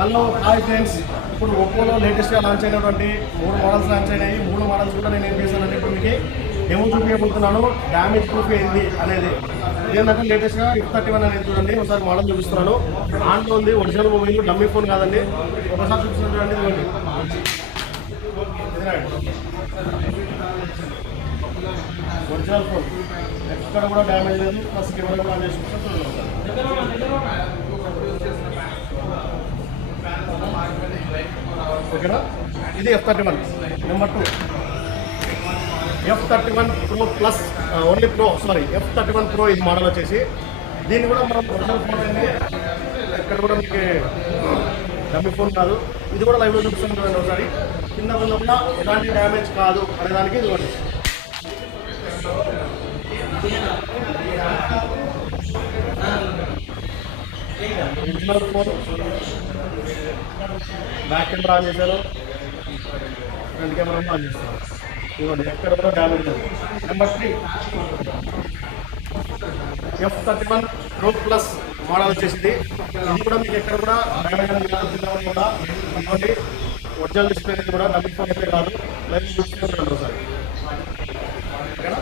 Hello hi friends, ఇప్పుడు ఒప్పోలో లేటెస్ట్గా launch అయినటువంటి 3 మోడల్స్ లాంచ్ అయినాయి. 3 మోడల్స్ కూడా నేను ఏం చేశానంటే ఇప్పుడు మీకు డెమో చూపించబోతున్నాను. డ్యామేజ్ ప్రూఫ్ ఏంది అనేది ఏంటంటే లేటెస్ట్గా F31 అనేది చూడండి. ఒకసారి మోడల్ చూపిస్తున్నాను. ఆన్లో ఉంది, ఒరిజినల్ మొబైల్, డమ్మీ ఫోన్ కాదండి. ఒకసారి చూపిస్తున్నాను చూడండి. ఇదిగోండి, ఒరిజినల్ ఫోన్, ఎక్కడ కూడా డ్యామేజ్ లేదు. ప్లస్ కెమెరా కూడా ఆన్ చేసి ఓకేనా. ఇది F31 number 2. F31 Pro plus only pro, F31 Pro ఇది మోడల్ వచ్చేసి. దీన్ని కూడా మనం ఒరిజినల్ ఫోన్ అయింది, ఎక్కడ కూడా మీకు డమ్మీ ఫోన్ కాదు. ఇది కూడా లైవ్లో చూపిస్తుంటాను. ఒకసారి కింద కూడా ఎలాంటి డ్యామేజ్ కాదు అనేదానికి ఇదిగోండి. Original phone, back camera on చేశారు, ఫ్రంట్ కెమెరా ఆన్ చేస్తారు. ఇదిగోండి, ఎక్కడ కూడా డ్యామేజ్ లేదు. Number 3 F31 Pro plus model వచ్చేసింది. ఇది కూడా మీకు ఎక్కడ కూడా డ్యామేజ్ అనేది కాదు. కూడా ఇదిగోండి, ఒరిజినల్ డిస్ప్లే అనేది కూడా డబ్బు ఫోన్ అయితే కాదు. లైవ్ చూసుకుంటారు ఒకసారి. ఓకేనా.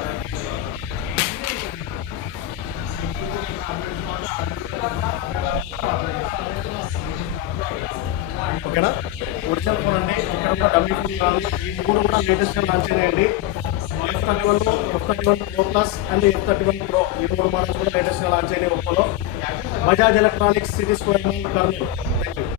ఓకేనా, ఒరిజినల్ ఫోన్ అండి, ఇక్కడ కూడా డమ్మీ ఫోన్ కాదు. ఈ 3 కూడా లేటెస్ట్గా లాంచ్ అయినాయండి. F31 Pro plus and F31 Pro ఈ 3 మోడల్స్ కూడా లేటెస్ట్గా లాంచ్ అయినాయి ఒప్పోలో. Bajaj Electronics, City Square, Kurnool.